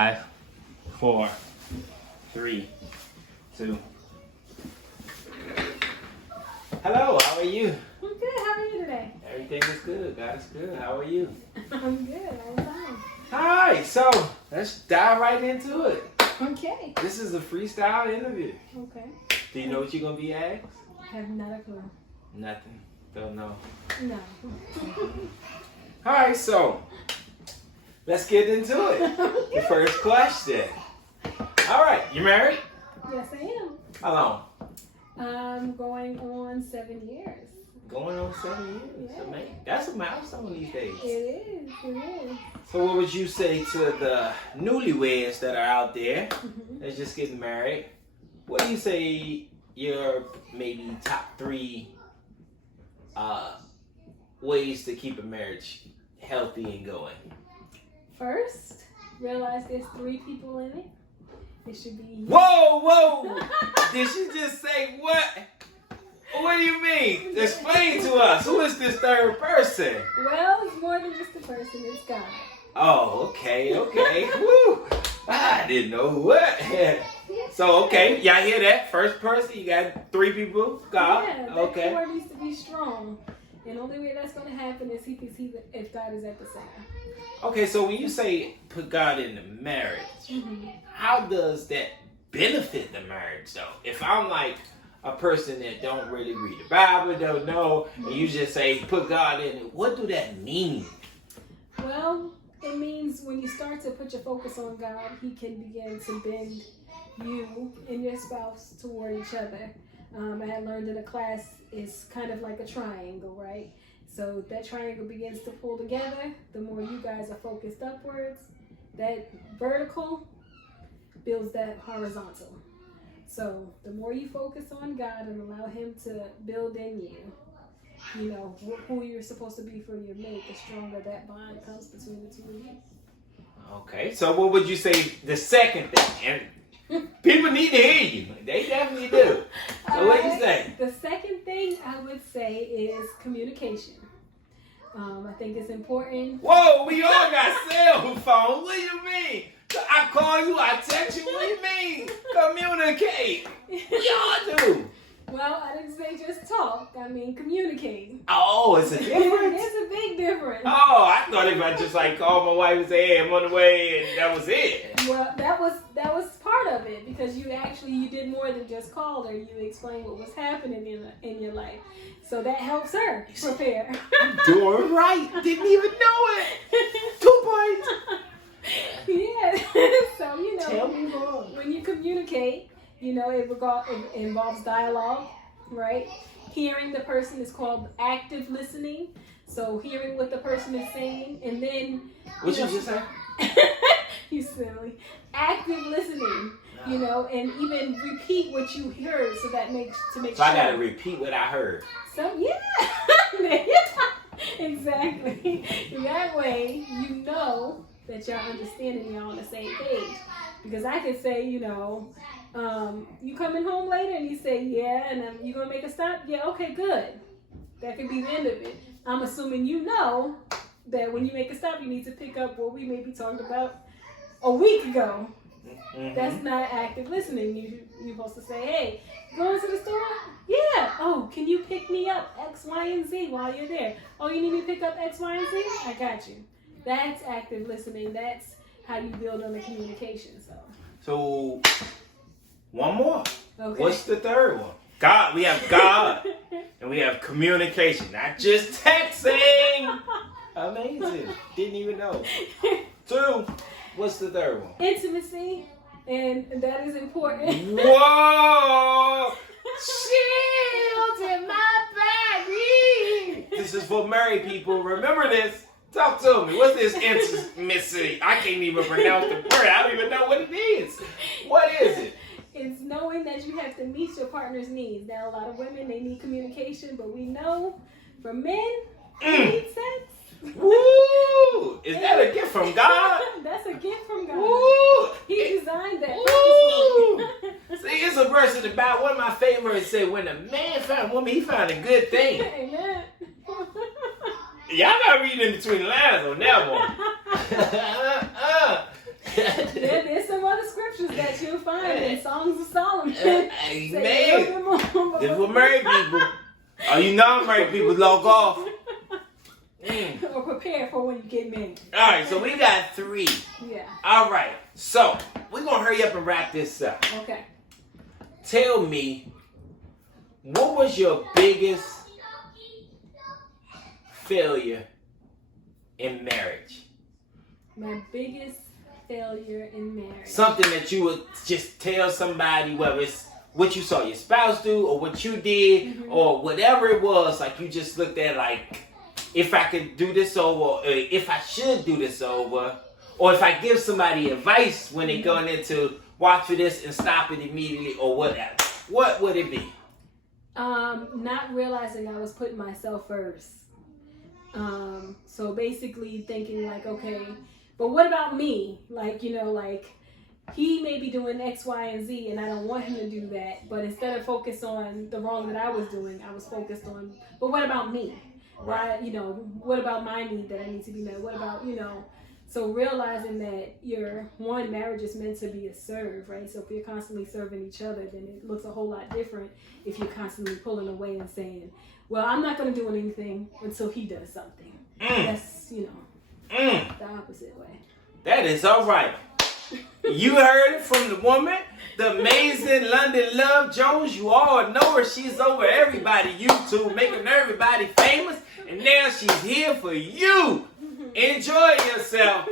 5, 4, 3, 2. Hello, how are you? I'm good. How are you today? Everything is good. God is good. How are you? I'm good. I'm fine. Alright, so let's dive right into it. Okay. This is a freestyle interview. Okay. Do you know what you're going to be asked? I have not a clue. Nothing. Don't know. No. Alright, so let's get into it. The first question. Alright, you married? Yes, I am. How long? I'm going on 7 years. Going on 7 years. Yeah. Amazing. That's a milestone these days. It is. It is. So what would you say to the newlyweds that are out there Mm-hmm. that's just getting married? What do you say your maybe top 3 ways to keep a marriage healthy and going? First, realize there's 3 people in it. It should be. Whoa! Did she just say what? What do you mean? Explain to us. Who is this third person? Well, it's more than just a person. It's God. Oh, okay. Woo! I didn't know what. So, okay, y'all hear that? First person, you got 3 people. God. Yeah, that Okay. core needs to be strong. And the only way that's going to happen is if God is at the center. Okay, so when you say put God in the marriage, Mm-hmm. how does that benefit the marriage, though? If I'm like a person that don't really read the Bible, don't know, and you just say put God in it, what do that mean? Well, it means when you start to put your focus on God, He can begin to bend you and your spouse toward each other. I had learned in a class it's kind of like a triangle, right? So that triangle begins to pull together. The more you guys are focused upwards, that vertical builds that horizontal. So the more you focus on God and allow Him to build in you, you know, who you're supposed to be for your mate, the stronger that bond comes between the 2 of you. Okay, so what would you say the second thing? And people need to hear you. They definitely do. So what do you say? The second thing I would say is communication. I think it's important. Whoa, we all got cell phones. What do you mean? I call you, I text you. What do you mean? Communicate. Y'all do. Well, I didn't say just talk. I mean communicate. Oh, it's a difference? There's a big difference. Oh, I thought if I just like called my wife and say, hey, I'm on the way, and that was it. Well, that was part of it because you did more than just call her. You explained what was happening in your life, so that helps her prepare. I'm doing right. Didn't even know it. 2 points. Yeah. So Tell me more. when you communicate, it involves dialogue, right? Hearing the person is called active listening. So hearing what the person is saying, and then What you just say? you silly. Active listening, and even repeat what you heard, so that makes So sure. I gotta repeat what I heard. So yeah, exactly. That way, you know that y'all understanding, y'all on the same page. Because I could say, you coming home later, and you say, yeah, and you gonna make a stop? Yeah, okay, good. That could be the end of it. I'm assuming you know that when you make a stop, you need to pick up what we maybe talked about a week ago. Mm-hmm. That's not active listening. You're supposed to say, hey, going to the store? Yeah. Oh, can you pick me up X, Y, and Z while you're there? Oh, you need me to pick up X, Y, and Z? I got you. That's active listening. That's how you build on the communication. So, one more. Okay. What's the third one? God. We have God. And we have communication. Not just texting. Amazing. Didn't even know. 2. What's the third one? Intimacy, and that is important. Whoa! Shields in my body. This is for married people. Remember this. Talk to me. What's this intimacy? I can't even pronounce the word. I don't even know what it is. What is it? It's knowing that you have to meet your partner's needs. Now, a lot of women, they need communication, but we know for men, they need sex. Woo! Is that a gift from God? That's a gift from God. Woo! He designed that. Woo! See, it's a verse about one of my favorites said, when a man found a woman, he found a good thing. Amen. Y'all not reading in between the lines on that one. There's scriptures that you'll find in Songs of Solomon. Amen. This is for married people. Oh, you non-married people, log off. Or prepare for when you get married. All right, so we got 3. Yeah. All right, so we're going to hurry up and wrap this up. Okay. Tell me, what was your biggest failure in marriage? My biggest failure in marriage. Something that you would just tell somebody, whether it's what you saw your spouse do or what you did or whatever it was, like you just looked at like, if I could do this over, or if I should do this over, or if I give somebody advice when they're going into watch for this and stop it immediately or whatever, what would it be? Not realizing I was putting myself first. So basically thinking like, okay, but what about me? Like, you know, like he may be doing X, Y, and Z and I don't want him to do that. But instead of focus on the wrong that I was doing, I was focused on, but what about me? Why, you know, what about my need that I need to be met? What about, you know, so realizing that marriage is meant to be a serve, right? So if you're constantly serving each other, then it looks a whole lot different if you're constantly pulling away and saying, well, I'm not going to do anything until he does something. That's, you know, the opposite way. That is all right. You heard it from the woman, the amazing Londonluvjones. You all know her. She's over everybody YouTube, making everybody famous. And now she's here for you. Enjoy yourself.